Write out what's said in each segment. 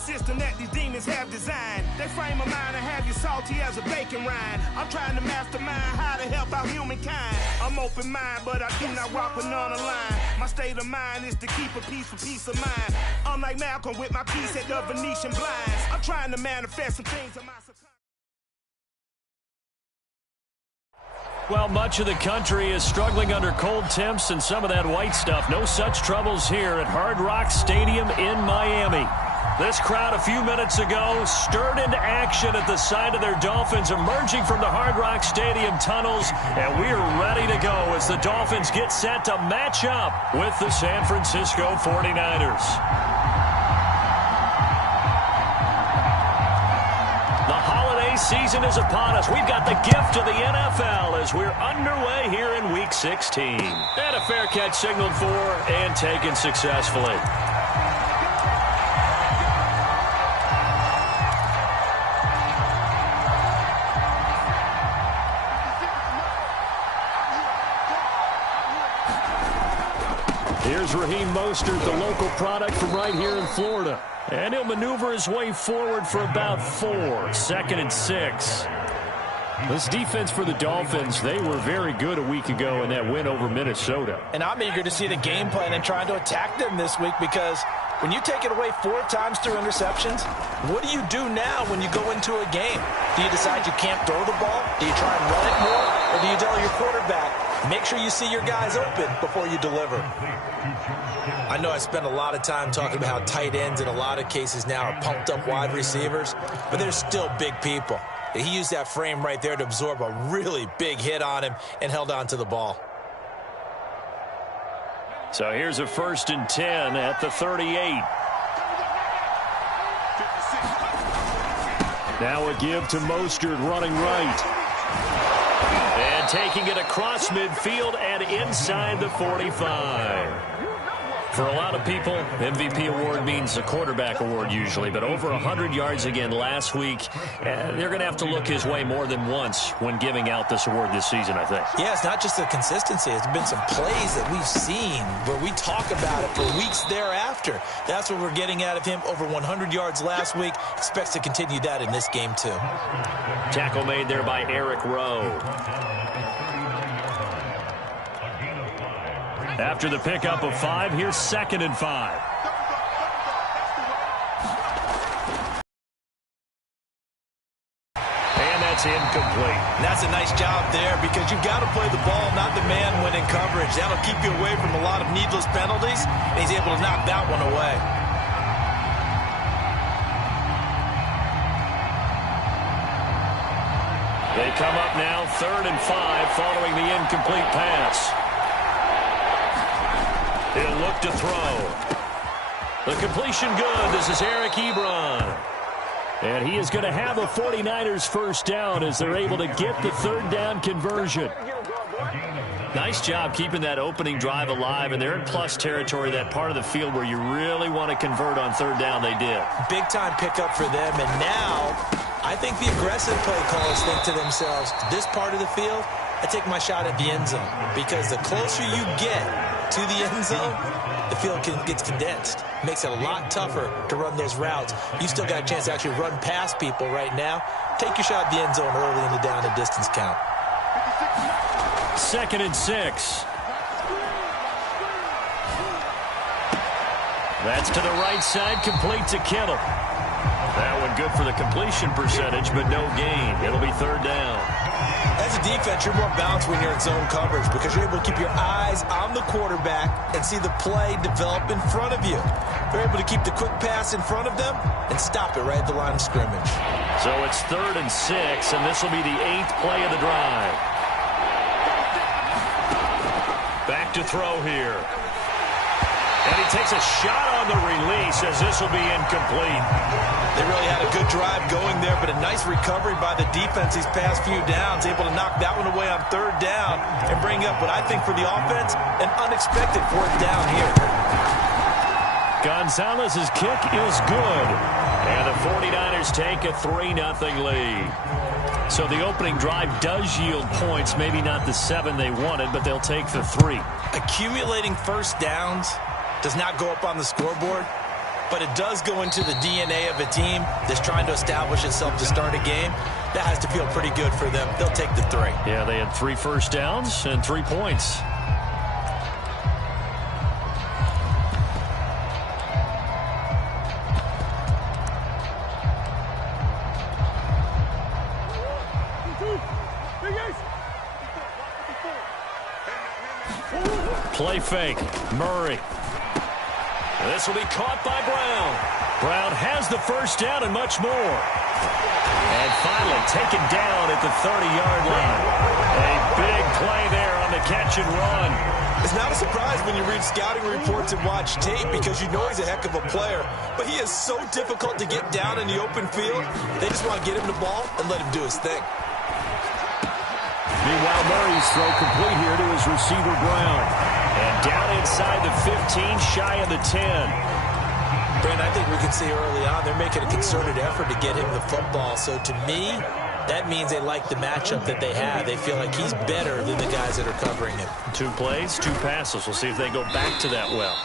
system that these demons have designed. They frame a mind and have you salty as a bacon rind. I'm trying to mastermind how to help out humankind. I'm open mind, but I do not walk with none aligned. My state of mind is to keep a peace for peace of mind. I'm like Malcolm with my piece at the Venetian blinds. I'm trying to manifest some things in my subconscious. Well, much of the country is struggling under cold temps and some of that white stuff. No such troubles here at Hard Rock Stadium in Miami. This crowd a few minutes ago stirred into action at the side of their Dolphins emerging from the Hard Rock Stadium tunnels, and we are ready to go as the Dolphins get set to match up with the San Francisco 49ers. Season is upon us. We've got the gift of the NFL as we're underway here in Week 16. And a fair catch signaled for and taken successfully. Here's Raheem Mostert, the local product from right here in Florida. And he'll maneuver his way forward for about 4. 2nd and 6. This defense for the Dolphins, they were very good a week ago in that win over Minnesota. And I'm eager to see the game plan and trying to attack them this week, because when you take it away 4 times through interceptions, what do you do now when you go into a game? Do you decide you can't throw the ball? Do you try and run it more? Or do you tell your quarterback, make sure you see your guys open before you deliver? I know I spend a lot of time talking about how tight ends in a lot of cases now are pumped up wide receivers, but they're still big people. He used that frame right there to absorb a really big hit on him and held on to the ball. So here's a 1st and 10 at the 38. Now a give to Mostert running right. And taking it across midfield and inside the 45. For a lot of people, MVP award means a quarterback award usually, but over 100 yards again last week. They're going to have to look his way more than once when giving out this award this season, I think. Yeah, it's not just the consistency. It's been some plays that we've seen where we talk about it for weeks thereafter. That's what we're getting out of him. Over 100 yards last week. Expects to continue that in this game, too. Tackle made there by Eric Rowe. After the pickup of 5, here's 2nd and 5. And that's incomplete. And that's a nice job there, because you've got to play the ball, not the man when in coverage. That'll keep you away from a lot of needless penalties, and he's able to knock that one away. They come up now 3rd and 5 following the incomplete pass. He'll look to throw. The completion good. This is Eric Ebron. And he is going to have a 49ers first down as they're able to get the 3rd down conversion. Nice job keeping that opening drive alive, and they're in plus territory, that part of the field where you really want to convert on 3rd down. They did. Big time pickup for them, and now I think the aggressive play callers think to themselves, this part of the field, I take my shot at the end zone, because the closer you get to the end zone, the field gets condensed. Makes it a lot tougher to run those routes. You still got a chance to actually run past people right now. Take your shot at the end zone early in the down and distance count. 2nd and 6. That's to the right side, complete to Kittle. That one good for the completion percentage, but no gain. It'll be 3rd down. As a defense, you're more balanced when you're in zone coverage, because you're able to keep your eyes on the quarterback and see the play develop in front of you. They're able to keep the quick pass in front of them and stop it right at the line of scrimmage. So it's 3rd and 6, and this will be the 8th play of the drive. Back to throw here. And he takes a shot on the release as this will be incomplete. They really had a good drive going there, but a nice recovery by the defense these past few downs, able to knock that one away on 3rd down and bring up what I think for the offense, an unexpected 4th down here. Gonzalez's kick is good, and the 49ers take a 3-0 lead. So the opening drive does yield points, maybe not the 7 they wanted, but they'll take the 3. Accumulating first downs does not go up on the scoreboard, but it does go into the DNA of a team that's trying to establish itself to start a game. That has to feel pretty good for them. They'll take the 3. Yeah, they had 3 first downs and 3 points. Play fake. Murray. This will be caught by Brown. Brown has the first down and much more. And finally taken down at the 30-yard line. A big play there on the catch and run. It's not a surprise when you read scouting reports and watch tape because you know he's a heck of a player. But he is so difficult to get down in the open field. They just want to get him the ball and let him do his thing. Meanwhile, Murray's throw complete here to his receiver, Brown. And down inside the 15, shy of the 10. Brandon, I think we can see early on they're making a concerted effort to get him the football. So to me, that means they like the matchup that they have. They feel like he's better than the guys that are covering him. 2 plays, 2 passes. We'll see if they go back to that well.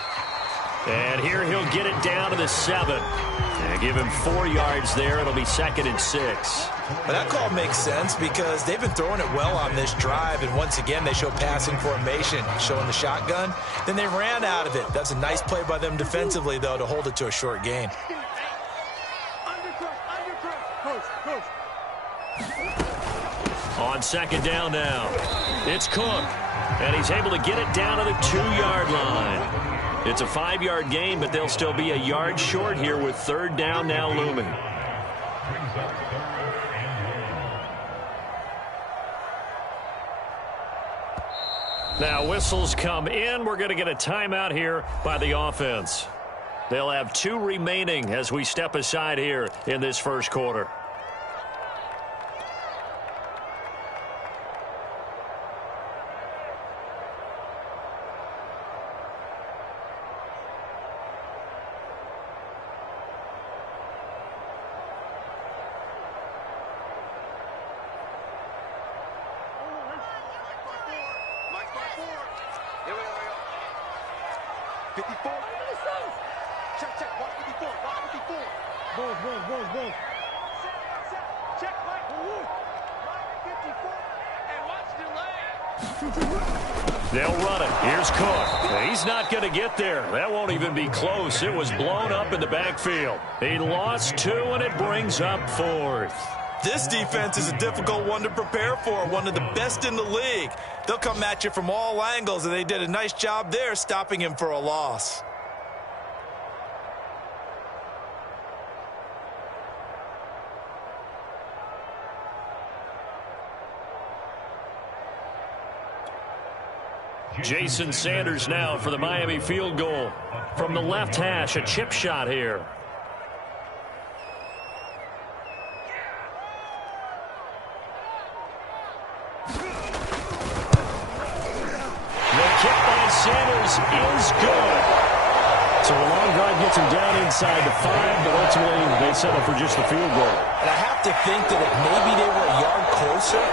And here he'll get it down to the 7. And give him 4 yards there. It'll be 2nd and 6. But that call makes sense because they've been throwing it well on this drive. And once again, they show passing formation, showing the shotgun. Then they ran out of it. That's a nice play by them defensively, though, to hold it to a short gain. On 2nd down now, it's Cook. And he's able to get it down to the 2-yard line. It's a 5-yard gain, but they'll still be a yard short here with 3rd down now looming. Now whistles come in. We're going to get a timeout here by the offense. They'll have 2 remaining as we step aside here in this first quarter. They'll run it. Here's Cook. He's not going to get there. That won't even be close. It was blown up in the backfield. He lost 2, and it brings up 4th. This defense is a difficult one to prepare for, one of the best in the league. They'll come at you from all angles, and they did a nice job there stopping him for a loss. Jason Sanders now for the Miami field goal. From the left hash, a chip shot here. The kick by Sanders is good. So a long drive gets him down inside the 5, but ultimately they settle for just the field goal. And I have to think that if maybe they were a yard closer,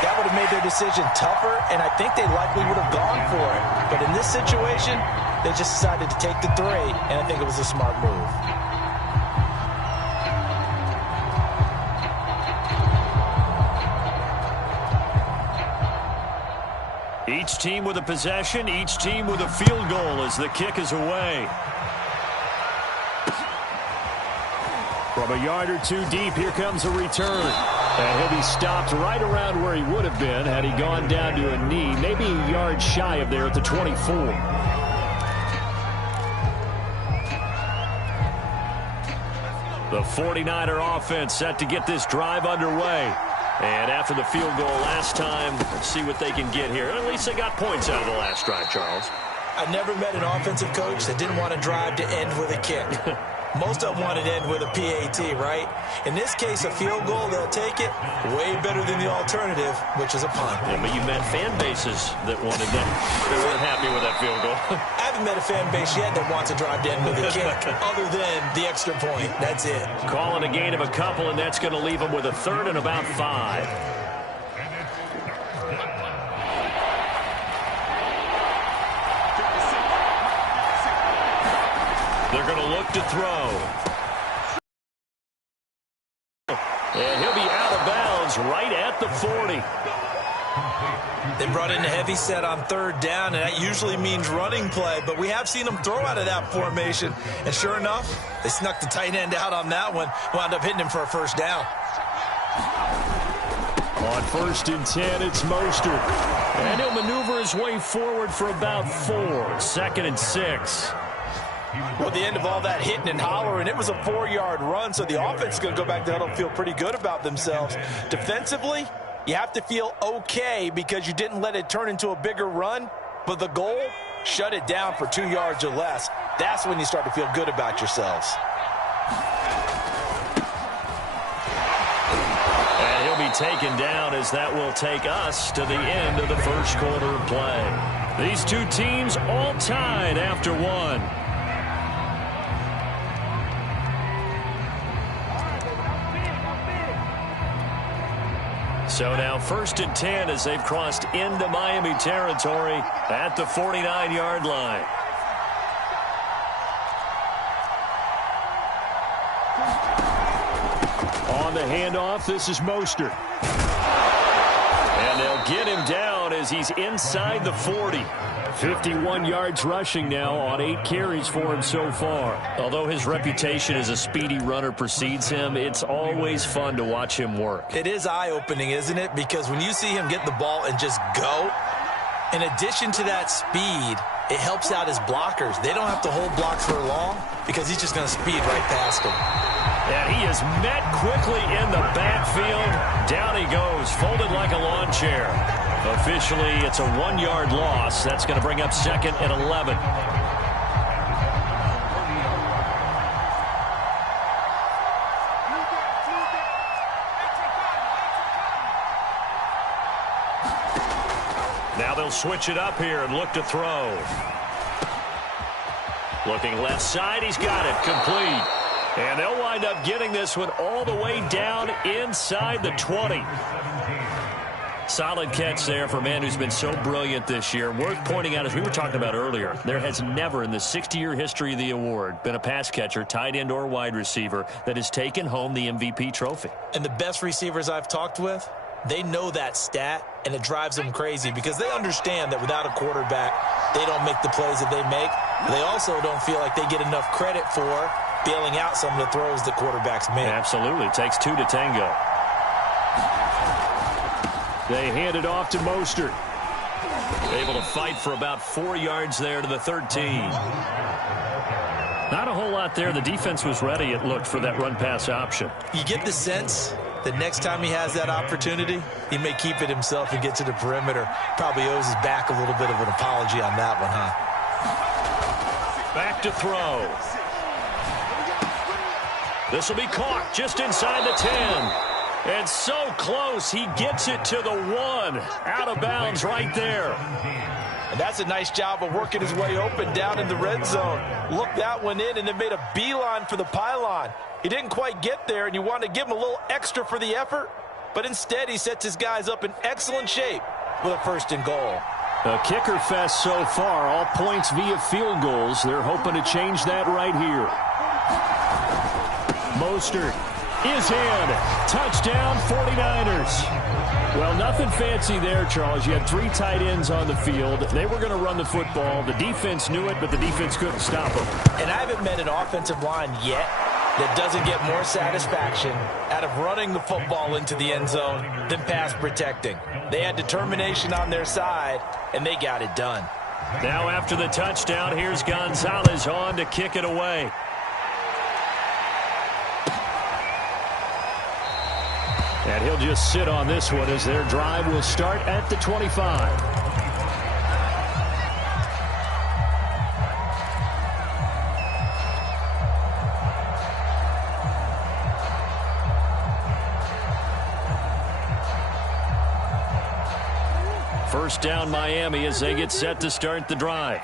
that would have made their decision tougher, and I think they likely would have gone for it. But in this situation, they just decided to take the 3, and I think it was a smart move. Each team with a possession, each team with a field goal as the kick is away. From a yard or 2 deep, here comes a return. And he'll be stopped right around where he would have been had he gone down to a knee, maybe a yard shy of there at the 24. The 49er offense set to get this drive underway. And after the field goal last time, let's see what they can get here. At least they got points out of the last drive, Charles. I never met an offensive coach that didn't want a drive to end with a kick. Most of them want to end with a PAT, right? In this case, a field goal, they'll take it. Way better than the alternative, which is a punt. Yeah, but you met fan bases that wanted that. They weren't happy with that field goal. I haven't met a fan base yet that wants a drive to end with a kick, other than the extra point. That's it. Calling a gain of a couple, and that's going to leave them with a 3rd and about 5. They're going to look to throw. And he'll be out of bounds right at the 40. They brought in a heavy set on third down, and that usually means running play, but we have seen them throw out of that formation. And sure enough, they snuck the tight end out on that one, wound up hitting him for a first down. On 1st and 10, it's Mostert. And he'll maneuver his way forward for about 4. 2nd and 6. Well, at the end of all that hitting and hollering, it was a 4-yard run, so the offense is going to go back there and feel pretty good about themselves. Defensively, you have to feel okay because you didn't let it turn into a bigger run, but the goal, shut it down for 2 yards or less. That's when you start to feel good about yourselves. And he'll be taken down as that will take us to the end of the first quarter of play. These two teams all tied after one. So now 1st and 10 as they've crossed into Miami territory at the 49-yard line. On the handoff, this is Mostert. And they'll get him down as he's inside the 40. 51 yards rushing now on 8 carries for him so far. Although his reputation as a speedy runner precedes him, it's always fun to watch him work. It is eye-opening, isn't it? Because when you see him get the ball and just go, in addition to that speed, it helps out his blockers. They don't have to hold blocks for long because he's just going to speed right past them. And he is met quickly in the backfield. Down he goes, folded like a lawn chair. Officially, it's a 1-yard loss. That's going to bring up 2nd and 11. Now they'll switch it up here and look to throw. Looking left side, he's got it, complete. And they'll wind up getting this one all the way down inside the 20. Solid catch there for a man who's been so brilliant this year. Worth pointing out, as we were talking about earlier, there has never in the 60-year history of the award been a pass catcher, tight end or wide receiver, that has taken home the MVP trophy. And the best receivers I've talked with, they know that stat, and it drives them crazy because they understand that without a quarterback, they don't make the plays that they make. They also don't feel like they get enough credit for bailing out some of the throws the quarterbacks make. Absolutely. It takes 2 to tango. They hand it off to Mostert. Able to fight for about 4 yards there to the 13. Not a whole lot there. The defense was ready, it looked, for that run-pass option. You get the sense that next time he has that opportunity, he may keep it himself and get to the perimeter. Probably owes his back a little bit of an apology on that one, huh? Back to throw. This will be caught just inside the 10. And so close, he gets it to the 1. Out of bounds right there. And that's a nice job of working his way open down in the red zone. Looked that one in and then made a beeline for the pylon. He didn't quite get there, and you want to give him a little extra for the effort. But instead, he sets his guys up in excellent shape with a 1st and goal. A kicker fest so far, all points via field goals. They're hoping to change that right here. Mostert is in. Touchdown, 49ers. Well, nothing fancy there, Charles. You had 3 tight ends on the field. They were going to run the football. The defense knew it, but the defense couldn't stop them. And I haven't met an offensive line yet that doesn't get more satisfaction out of running the football into the end zone than pass protecting. They had determination on their side, and they got it done. Now after the touchdown, here's Gonzalez on to kick it away. And he'll just sit on this one as their drive will start at the 25. First down Miami as they get set to start the drive.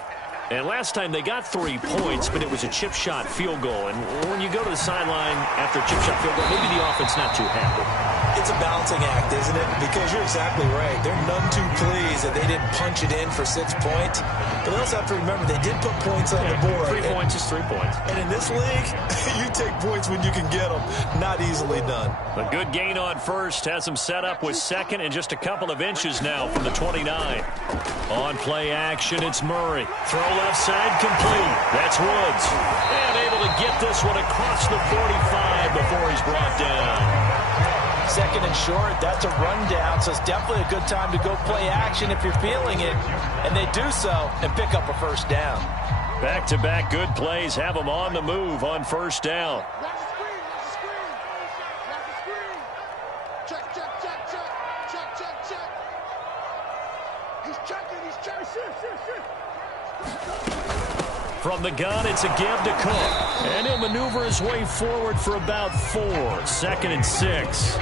And last time they got 3 points, but it was a chip shot field goal. And when you go to the sideline after a chip shot field goal, maybe the offense not too happy. It's a balancing act, isn't it? Because you're exactly right. They're none too pleased that they didn't punch it in for 6 points. But they also have to remember they did put points on the board. 3 points is 3 points. And in this league, you take points when you can get them. Not easily done. A good gain on first has them set up with second and just a couple of inches now from the 29. On play action, it's Murray. Throw left side complete. That's Woods. And able to get this one across the 45 before he's brought down. Second and short, that's a rundown, so it's definitely a good time to go play action if you're feeling it. And they do so and pick up a first down. Back-to-back good plays have them on the move on first down. From the gun, it's a give to Cook. And he'll maneuver his way forward for about 4. 2nd and 6.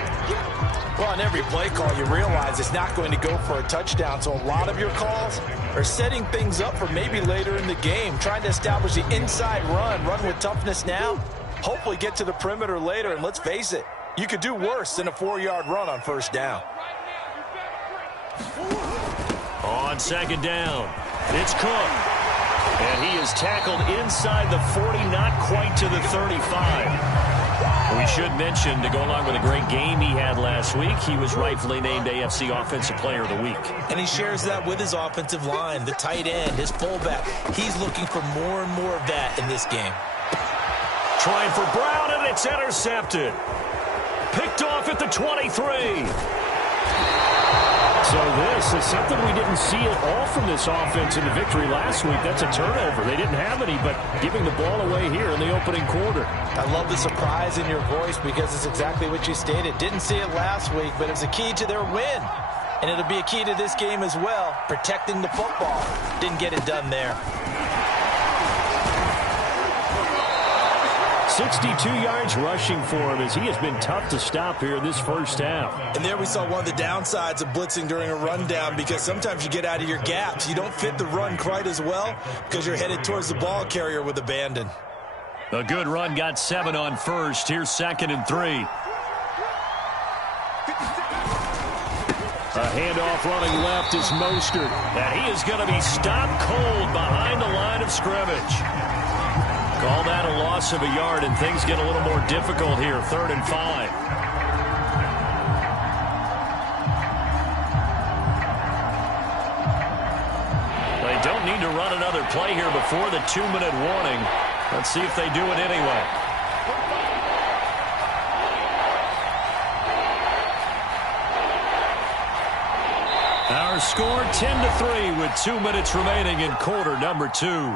Well, on every play call, you realize it's not going to go for a touchdown. So a lot of your calls are setting things up for maybe later in the game, trying to establish the inside run with toughness now, hopefully get to the perimeter later. And let's face it, you could do worse than a 4-yard run on first down. On second down, it's Cook. And he is tackled inside the 40, not quite to the 35. We should mention, to go along with a great game he had last week, he was rightfully named AFC Offensive Player of the Week. And he shares that with his offensive line, the tight end, his fullback. He's looking for more and more of that in this game. Trying for Brown, and it's intercepted. Picked off at the 23. So this is something we didn't see at all from this offense in the victory last week. That's a turnover. They didn't have any, but giving the ball away here in the opening quarter. I love the surprise in your voice because it's exactly what you stated. Didn't see it last week, but it was a key to their win. And it'll be a key to this game as well, protecting the football. Didn't get it done there. 62 yards rushing for him as he has been tough to stop here this first half. And there we saw one of the downsides of blitzing during a rundown, because sometimes you get out of your gaps. You don't fit the run quite as well because you're headed towards the ball carrier with abandon. A good run got 7 on first. Here's 2nd and 3. A handoff running left is Mostert. And he is going to be stopped cold behind the line of scrimmage. Call that a loss of a yard, and things get a little more difficult here. 3rd and 5. They don't need to run another play here before the 2-minute warning. Let's see if they do it anyway. Our score 10-3 with 2 minutes remaining in quarter number 2.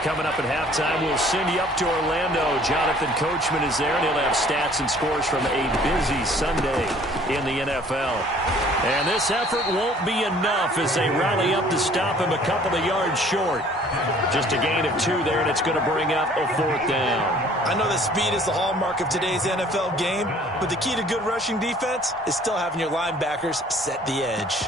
Coming up at halftime, we'll send you up to Orlando. Jonathan Coachman is there, and he'll have stats and scores from a busy Sunday in the NFL. And this effort won't be enough as they rally up to stop him a couple of yards short. Just a gain of 2 there, and it's going to bring up a 4th down. I know that speed is the hallmark of today's NFL game, but the key to good rushing defense is still having your linebackers set the edge.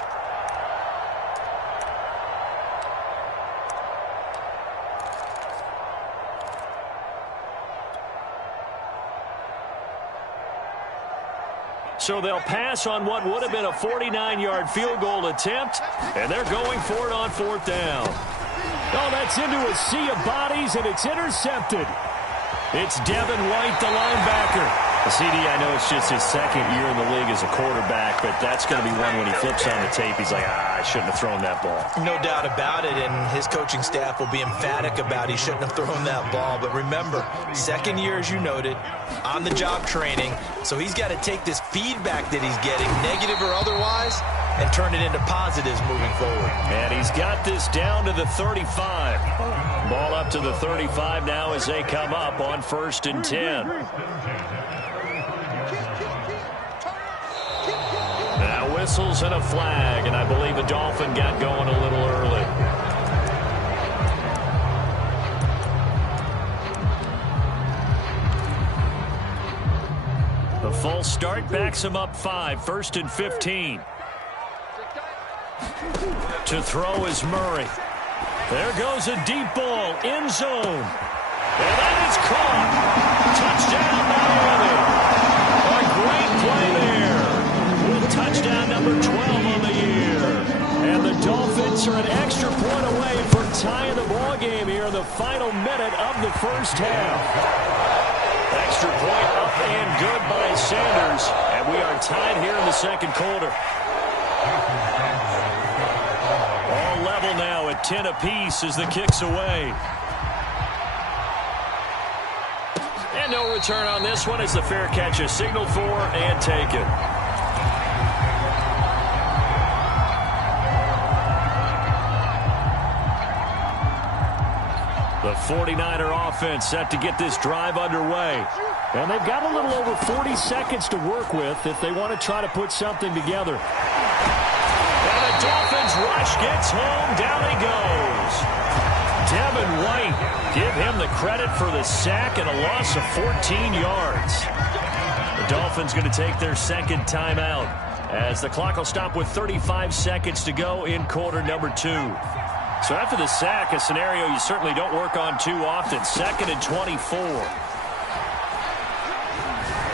So they'll pass on what would have been a 49-yard field goal attempt, and they're going for it on 4th down. Oh, that's into a sea of bodies, and it's intercepted. It's Devin White, the linebacker. CD, I know it's just his 2nd year in the league as a quarterback, but that's going to be one when he flips on the tape. He's like, I shouldn't have thrown that ball. No doubt about it, and his coaching staff will be emphatic about he shouldn't have thrown that ball. But remember, 2nd year, as you noted, on-the-job training, so he's got to take this feedback that he's getting, negative or otherwise, and turn it into positives moving forward. And he's got this down to the 35. Ball up to the 35 now as they come up on 1st and 10. Now whistles and a flag, and I believe a Dolphin got going a little early. The The false start backs him up 5, 1st and 15. To throw is Murray. There goes a deep ball, end zone. And that is caught. Touchdown, Miami. A great play there. With touchdown number 12 on the year. And the Dolphins are an extra point away from tying the ball game here in the final minute of the first half. Extra point up and good by Sanders. And we are tied here in the second quarter. All level now at 10 apiece as the kick's away. And no return on this one as the fair catch is signaled for and taken. The 49er offense set to get this drive underway. And they've got a little over 40 seconds to work with if they want to try to put something together. And the Dolphins rush gets home. Down he goes. Devin White, give him the credit for the sack and a loss of 14 yards. The Dolphins going to take their second timeout as the clock will stop with 35 seconds to go in quarter number 2. So after the sack, a scenario you certainly don't work on too often. 2nd and 24.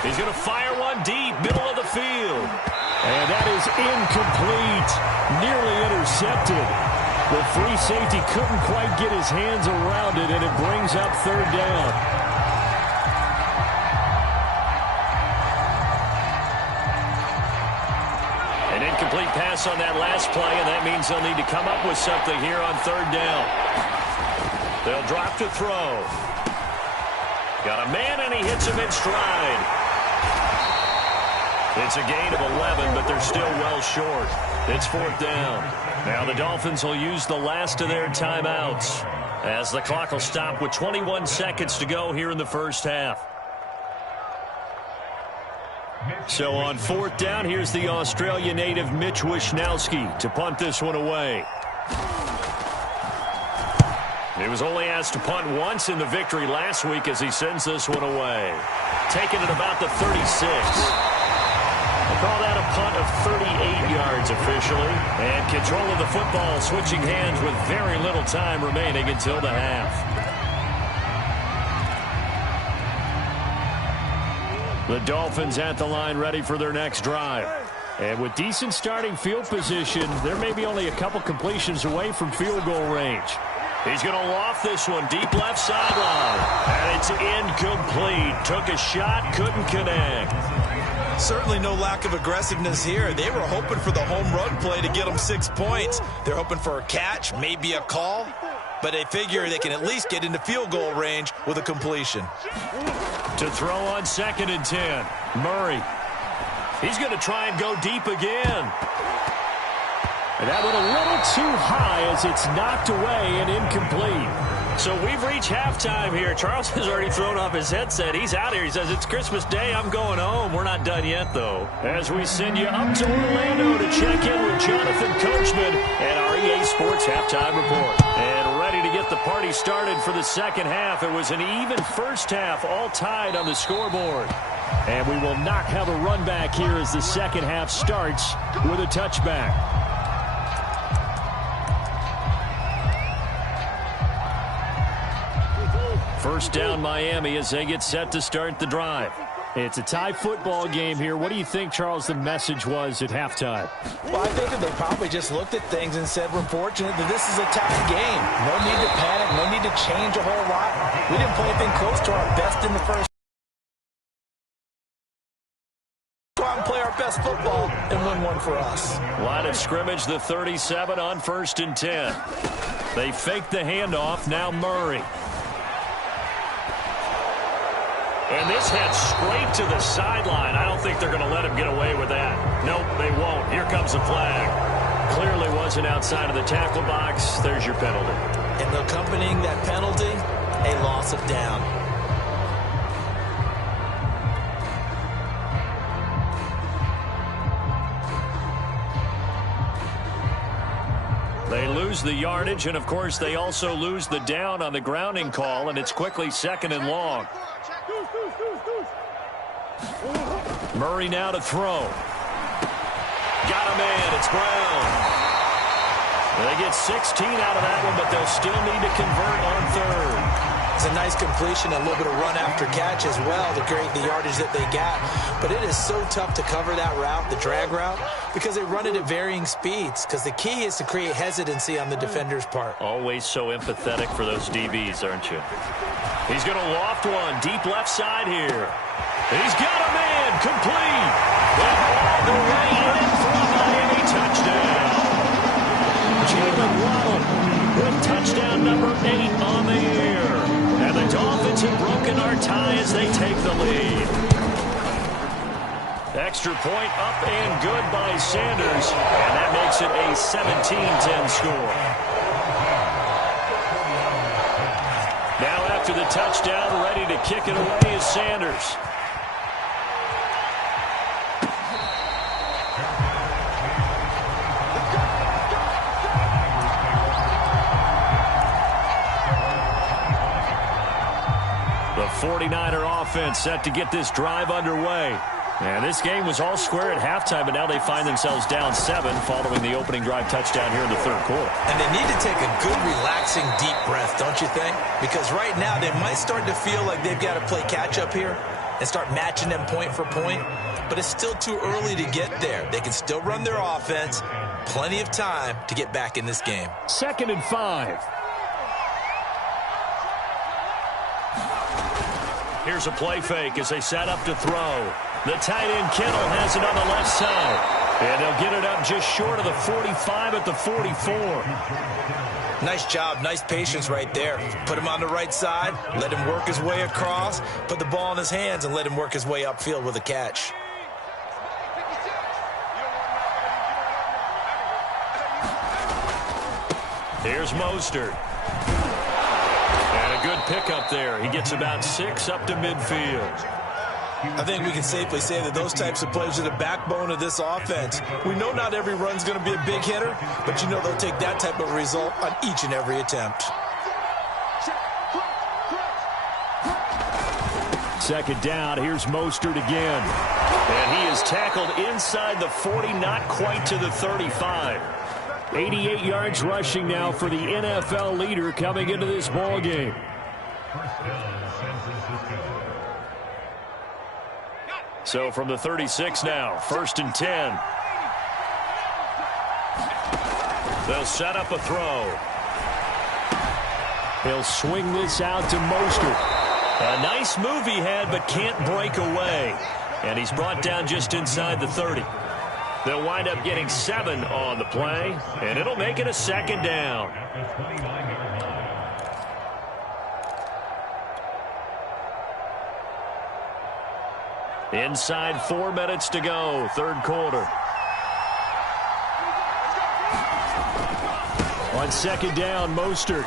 He's going to fire one deep, middle of the field. And that is incomplete. Nearly intercepted. The free safety couldn't quite get his hands around it, and it brings up 3rd down. An incomplete pass on that last play, and that means they'll need to come up with something here on 3rd down. They'll drop to throw. Got a man, and he hits him in stride. It's a gain of 11, but they're still well short. It's 4th down. Now the Dolphins will use the last of their timeouts as the clock will stop with 21 seconds to go here in the first half. So on 4th down, here's the Australia native Mitch Wishnowsky to punt this one away. He was only asked to punt once in the victory last week as he sends this one away. Taking it about the 36. We'll call that a punt of 38 yards officially. And control of the football switching hands with very little time remaining until the half. The Dolphins at the line ready for their next drive. And with decent starting field position, there may be only a couple completions away from field goal range. He's going to loft this one deep left sideline. And it's incomplete. Took a shot, couldn't connect. Certainly no lack of aggressiveness here. They were hoping for the home run play to get them 6 points. They're hoping for a catch, maybe a call. But they figure they can at least get into field goal range with a completion. To throw on 2nd and 10. Murray. He's going to try and go deep again. And that went a little too high as it's knocked away and incomplete. So we've reached halftime here. Charles has already thrown off his headset. He's out here. He says, it's Christmas Day. I'm going home. We're not done yet, though. As we send you up to Orlando to check in with Jonathan Coachman and our EA Sports Halftime Report. And ready to get the party started for the second half. It was an even first half, all tied on the scoreboard. And we will not have a run back here as the second half starts with a touchback. First down Miami as they get set to start the drive. It's a tie football game here. What do you think, Charles, the message was at halftime? Well, I think that they probably just looked at things and said, we're fortunate that this is a tie game. No need to panic, no need to change a whole lot. We didn't play anything close to our best in the first. Go out and play our best football and win one for us. Line of scrimmage, the 37 on 1st and 10. They fake the handoff, now Murray. And this heads straight to the sideline. I don't think they're going to let him get away with that. Nope, they won't. Here comes the flag. Clearly wasn't outside of the tackle box. There's your penalty. And accompanying that penalty, a loss of down. They lose the yardage, and, of course, they also lose the down on the grounding call, and it's quickly 2nd and long. Murray now to throw. Got a man. It's Brown. They get 16 out of that one, but they'll still need to convert on third. It's a nice completion, a little bit of run after catch as well to create the yardage that they got. But it is so tough to cover that route, the drag route, because they run it at varying speeds. Because the key is to create hesitancy on the defender's part. Always so empathetic for those DBs, aren't you? He's going to loft one deep left side here. He's got a man complete. And all the way in for a Miami touchdown. Jalen Waddle with touchdown number 8 on the year. And the Dolphins have broken our tie as they take the lead. Extra point up and good by Sanders. And that makes it a 17-10 score. Now after the touchdown, ready to kick it away is Sanders. The 49er offense set to get this drive underway. And this game was all square at halftime, but now they find themselves down 7 following the opening drive touchdown here in the third quarter. And they need to take a good, relaxing, deep breath, don't you think? Because right now they might start to feel like they've got to play catch-up here and start matching them point for point. But it's still too early to get there. They can still run their offense. Plenty of time to get back in this game. 2nd and 5. Here's a play fake as they set up to throw. The tight end Kittle has it on the left side. And they'll get it up just short of the 45 at the 44. Nice job, nice patience right there. Put him on the right side, let him work his way across, put the ball in his hands, and let him work his way upfield with a catch. Here's Mostert. And a good pickup there. He gets about 6 up to midfield. I think we can safely say that those types of plays are the backbone of this offense. We know not every run's going to be a big hitter, but you know they'll take that type of result on each and every attempt. 2nd down, here's Mostert again. And he is tackled inside the 40, not quite to the 35. 88 yards rushing now for the NFL leader coming into this ball game. So from the 36 now, 1st and 10. They'll set up a throw. He'll swing this out to Mostert. A nice move he had, but can't break away. And he's brought down just inside the 30. They'll wind up getting 7 on the play, and it'll make it a 2nd down. Inside 4 minutes to go, third quarter. On 2nd down, Mostert.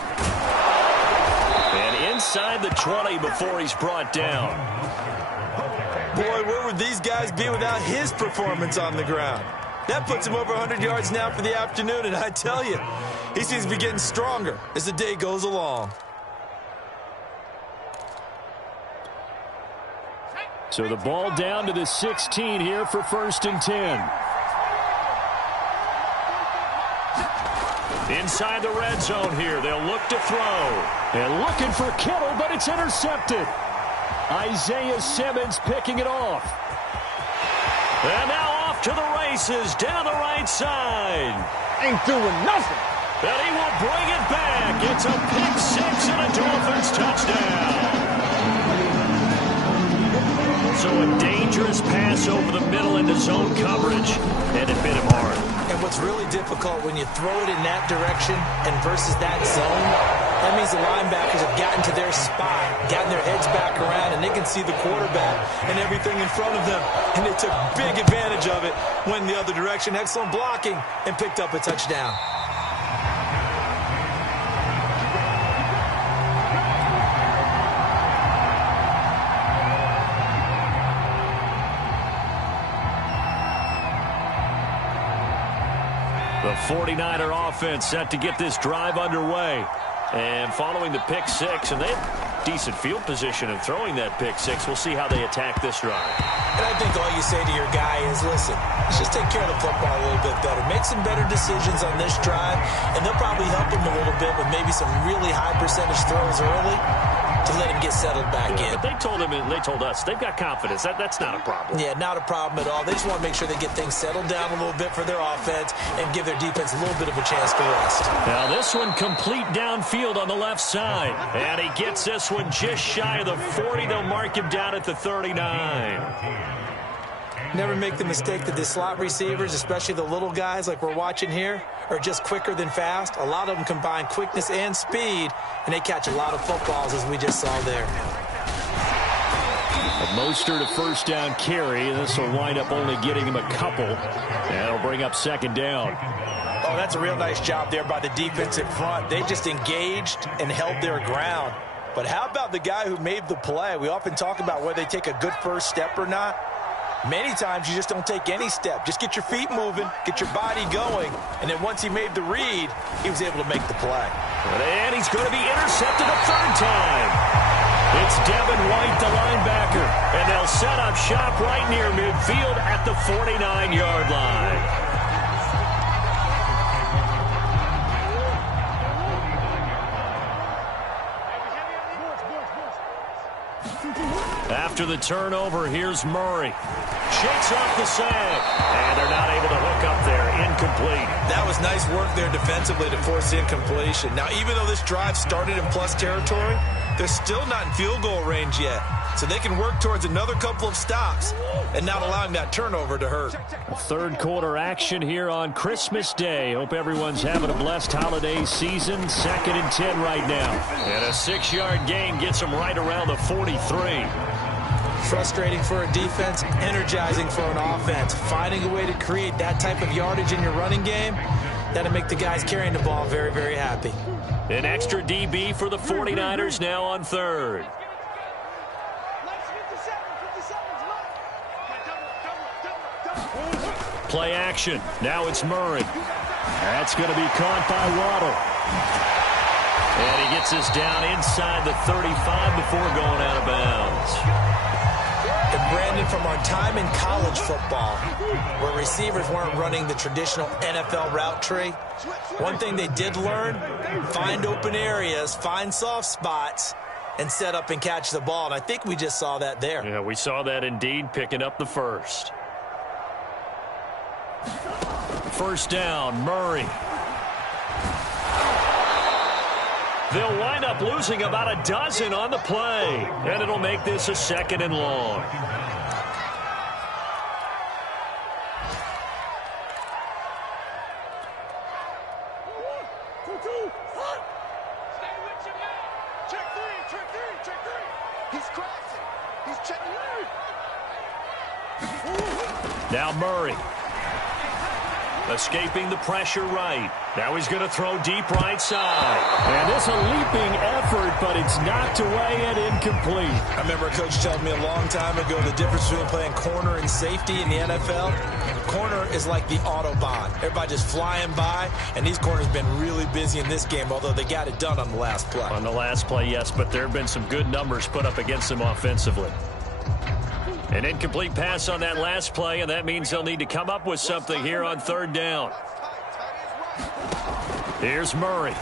And inside the 20 before he's brought down. Boy, where would these guys be without his performance on the ground? That puts him over 100 yards now for the afternoon, and I tell you, he seems to be getting stronger as the day goes along. So the ball down to the 16 here for 1st and 10. Inside the red zone here, they'll look to throw. And looking for Kittle, but it's intercepted. Isaiah Simmons picking it off. And now off to the races down the right side. Ain't doing nothing. And he will bring it back. It's a pick 6 and a Dolphins touchdown. So a dangerous pass over the middle into zone coverage, and it bit him hard. And what's really difficult when you throw it in that direction and versus that zone, that means the linebackers have gotten to their spot, gotten their heads back around, and they can see the quarterback and everything in front of them. And they took big advantage of it, went the other direction, excellent blocking, and picked up a touchdown. The 49er offense set to get this drive underway. And following the pick 6, and decent field position and throwing that pick six. We'll see how they attack this drive. And I think all you say to your guy is, listen, let's just take care of the football a little bit better. Make some better decisions on this drive, and they'll probably help him a little bit with maybe some really high percentage throws early to let him get settled back in. But they told him, and they told us, they've got confidence. That's not a problem. Yeah, not a problem at all. They just want to make sure they get things settled down a little bit for their offense and give their defense a little bit of a chance to rest. Now this one complete downfield on the left side. And he gets this one just shy of the 40. They'll mark him down at the 39. Never make the mistake that the slot receivers, especially the little guys like we're watching here, are just quicker than fast. A lot of them combine quickness and speed, and they catch a lot of footballs, as we just saw there. A Mostert, a first down carry, and this will wind up only getting him a couple. That'll bring up second down. Oh, that's a real nice job there by the defense in front. They just engaged and held their ground. But how about the guy who made the play? We often talk about whether they take a good first step or not. Many times you just don't take any step. Just get your feet moving, get your body going, and then once he made the read, he was able to make the play. And he's going to be intercepted a third time. It's Devin White, the linebacker, and they'll set up shop right near midfield at the 49-yard line. After the turnover, here's Murray. Shakes off the sag, and they're not able to hook up there. Incomplete. That was nice work there defensively to force incompletion. Now, even though this drive started in plus territory, they're still not in field goal range yet. So they can work towards another couple of stops and not allowing that turnover to hurt. Third quarter action here on Christmas Day. Hope everyone's having a blessed holiday season. 2nd and 10 right now. And a 6-yard gain gets them right around the 43. Frustrating for a defense, energizing for an offense. Finding a way to create that type of yardage in your running game, that'll make the guys carrying the ball very, very happy. An extra DB for the 49ers now on third. Play action. Now it's Murray. That's going to be caught by Waddle. And he gets this down inside the 35 before going out of bounds. And Brandon, from our time in college football, where receivers weren't running the traditional NFL route tree, one thing they did learn, find open areas, find soft spots, and set up and catch the ball. And I think we just saw that there. Yeah, we saw that indeed, picking up the first. First down, Murray. They'll wind up losing about a dozen on the play, and it'll make this a 2nd and long. Now Murray. Escaping the pressure right. Now he's going to throw deep right side. And it's a leaping effort, but it's knocked away and incomplete. I remember a coach telling me a long time ago the difference between playing corner and safety in the NFL. Corner is like the Autobahn. Everybody just flying by, and these corners have been really busy in this game, although they got it done on the last play. On the last play, yes, but there have been some good numbers put up against them offensively. An incomplete pass on that last play, and that means they'll need to come up with something here on third down. Here's Murray.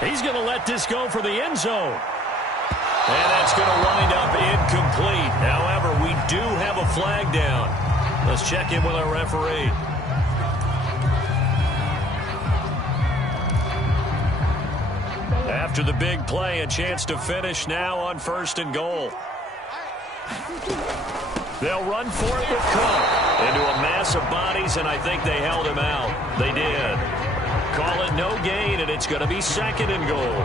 He's going to let this go for the end zone. And that's going to wind up incomplete. However, we do have a flag down. Let's check in with our referee. After the big play, a chance to finish now on 1st and goal. They'll run for it with Cook into a mass of bodies, and I think they held him out. They did. Call it no gain, and it's going to be 2nd and goal.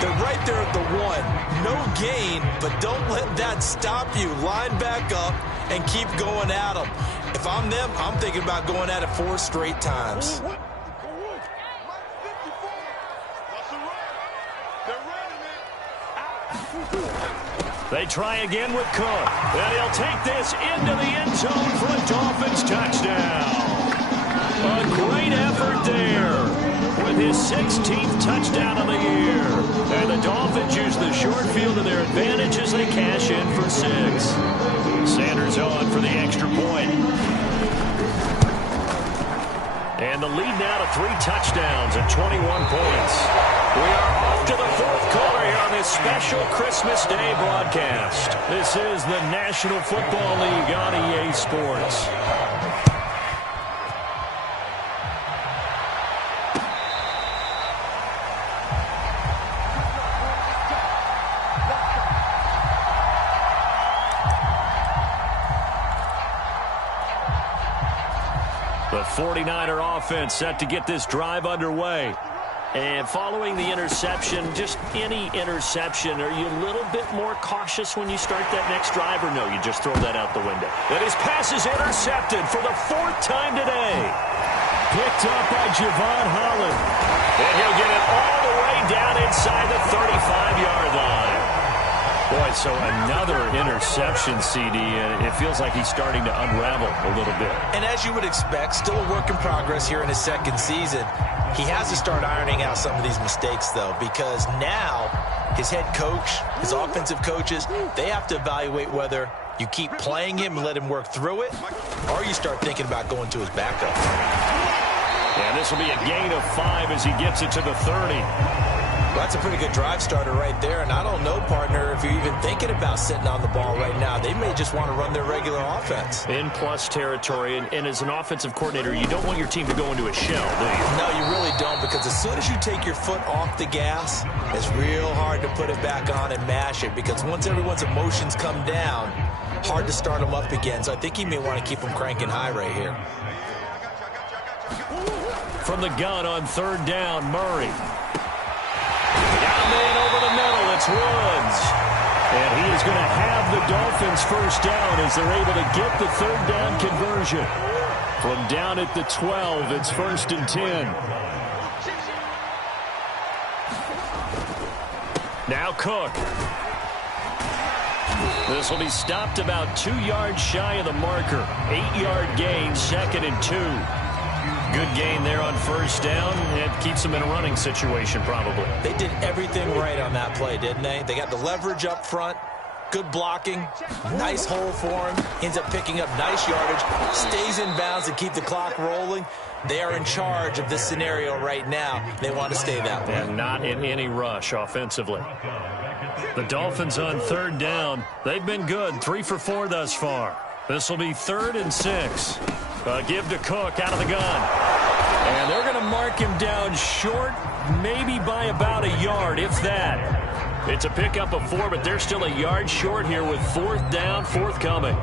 They're right there at the 1. No gain, but don't let that stop you. Line back up and keep going at them. If I'm them, I'm thinking about going at it 4 straight times. They try again with Cook. And he'll take this into the end zone for a Dolphins touchdown. A great effort there with his 16th touchdown of the year. And the Dolphins use the short field to their advantage as they cash in for 6. Sanders on for the extra point. And the lead now to 3 touchdowns and 21 points. We are off to the 4th quarter here on this special Christmas Day broadcast. This is the National Football League on EA Sports. The 49er offense set to get this drive underway. And following the interception, just any interception, are you a little bit more cautious when you start that next drive, or no, you just throw that out the window? And his pass is intercepted for the 4th time today. Picked up by Javon Holland. And he'll get it all the way down inside the 35-yard line. Boy, so another interception, CD, and it feels like he's starting to unravel a little bit. And as you would expect, still a work in progress here in his 2nd season. He has to start ironing out some of these mistakes, though, because now his head coach, his offensive coaches, they have to evaluate whether you keep playing him and let him work through it, or you start thinking about going to his backup. And this will be a gain of 5 as he gets it to the 30. Well, that's a pretty good drive starter right there, and I don't know, partner, if you're even thinking about sitting on the ball right now. They may just want to run their regular offense. In plus territory, and as an offensive coordinator, you don't want your team to go into a shell, do you? No, you really don't, because as soon as you take your foot off the gas, it's real hard to put it back on and mash it, because once everyone's emotions come down, hard to start them up again. So I think he may want to keep them cranking high right here. From the gun on 3rd down, Murray. Down man over the middle, it's Woods. And he is going to have the Dolphins first down as they're able to get the 3rd down conversion. From down at the 12, it's 1st and 10. Now Cook. This will be stopped about 2 yards shy of the marker. 8-yard gain, 2nd and 2. Good gain there on 1st down. It keeps them in a running situation, probably. They did everything right on that play, didn't they? They got the leverage up front, good blocking, nice hole for him. Ends up picking up nice yardage, stays in bounds to keep the clock rolling. They are in charge of this scenario right now. They want to stay that way. And not in any rush offensively. The Dolphins on 3rd down. They've been good, 3 for 4 thus far. This will be 3rd and 6. Give to Cook out of the gun. And they're going to mark him down short, maybe by about a yard, if that. It's a pickup of 4, but they're still a yard short here with 4th down, forthcoming.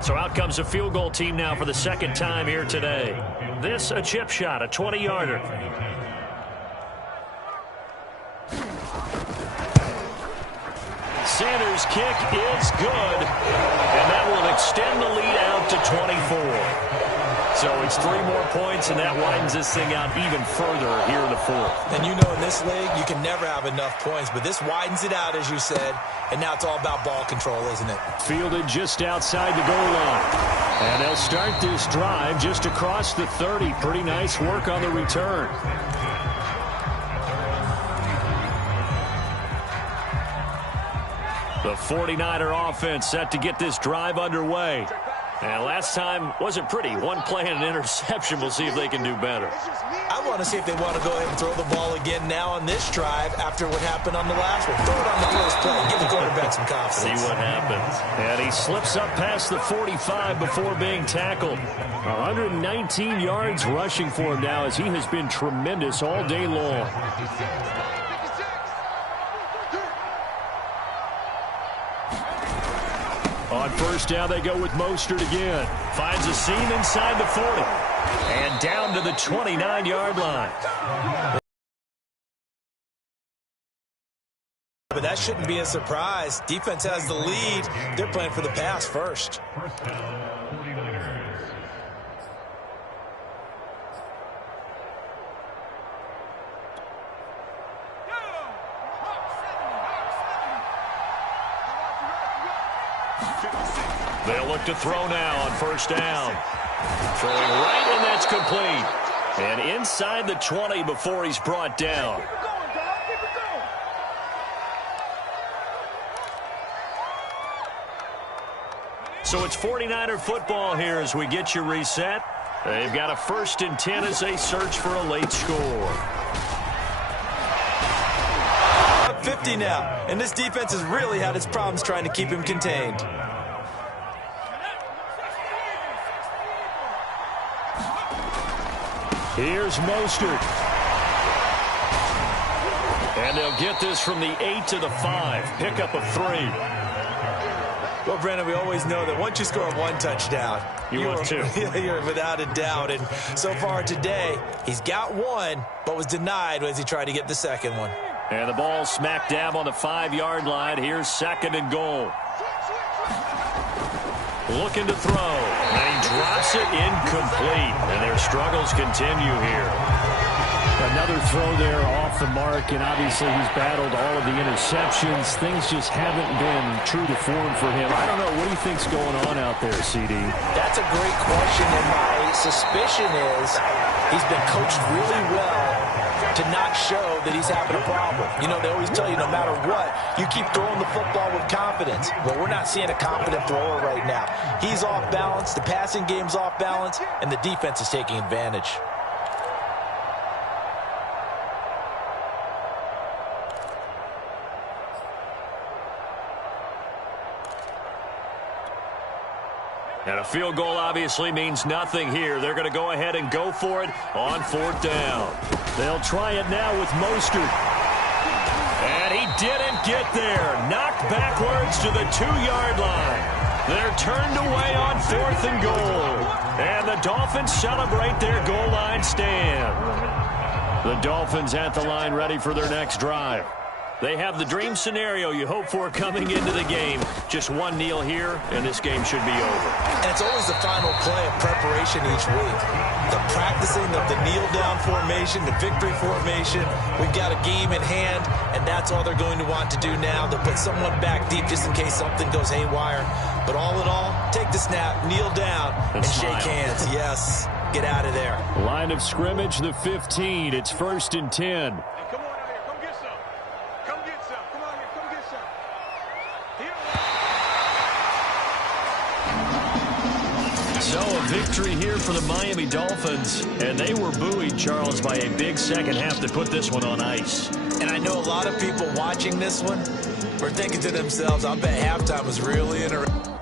So out comes a field goal team now for the 2nd time here today. This a chip shot, a 20-yarder. Sanders' kick is good, and that will extend the lead out to 24. So it's 3 more points, and that widens this thing out even further here in the 4th. And you know in this league, you can never have enough points, but this widens it out, as you said, and now it's all about ball control, isn't it? Fielded just outside the goal line. And they'll start this drive just across the 30. Pretty nice work on the return. The 49er offense set to get this drive underway. And last time wasn't pretty. One play and an interception. We'll see if they can do better. I want to see if they want to go ahead and throw the ball again now on this drive after what happened on the last one. Throw it on the first play. Give the quarterback some confidence. See what happens. And he slips up past the 45 before being tackled. 119 yards rushing for him now as he has been tremendous all day long. On 1st down, they go with Mostert again. Finds a seam inside the 40. And down to the 29-yard line. But that shouldn't be a surprise. Defense has the lead. They're playing for the pass first. They'll look to throw now on first down. Throwing right, and that's complete. And inside the 20 before he's brought down. So it's 49er football here as we get you reset. They've got a 1st and 10 as they search for a late score. 50 now, and this defense has really had its problems trying to keep him contained. Here's Mostert. And they'll get this from the 8 to the 5. Pickup of 3. Well, Brandon, we always know that once you score one touchdown, you're without a doubt. And so far today, he's got one, but was denied as he tried to get the second one. And the ball smack dab on the 5-yard line. Here's 2nd and goal. Looking to throw. And he drops it incomplete. And their struggles continue here. Another throw there off the mark, and obviously he's battled all of the interceptions. Things just haven't been true to form for him. I don't know. What do you think's going on out there, CD? That's a great question, and my suspicion is he's been coached really well to not show that he's having a problem. You know, they always tell you no matter what, you keep throwing the football with confidence. Well, we're not seeing a confident thrower right now. He's off balance, the passing game's off balance, and the defense is taking advantage. And a field goal obviously means nothing here. They're going to go ahead and go for it on 4th down. They'll try it now with Mostert. And he didn't get there. Knocked backwards to the 2-yard line. They're turned away on 4th and goal. And the Dolphins celebrate their goal line stand. The Dolphins at the line ready for their next drive. They have the dream scenario you hope for coming into the game. Just one kneel here, and this game should be over. And it's always the final play of preparation each week. The practicing of the kneel-down formation, the victory formation. We've got a game in hand, and that's all they're going to want to do now. They'll put someone back deep just in case something goes haywire. But all in all, take the snap, kneel down, and shake hands. Yes, get out of there. Line of scrimmage, the 15. It's 1st and 10. So a victory here for the Miami Dolphins, and they were buoyed, Charles, by a big second half to put this one on ice. And I know a lot of people watching this one were thinking to themselves, I bet halftime was really interesting.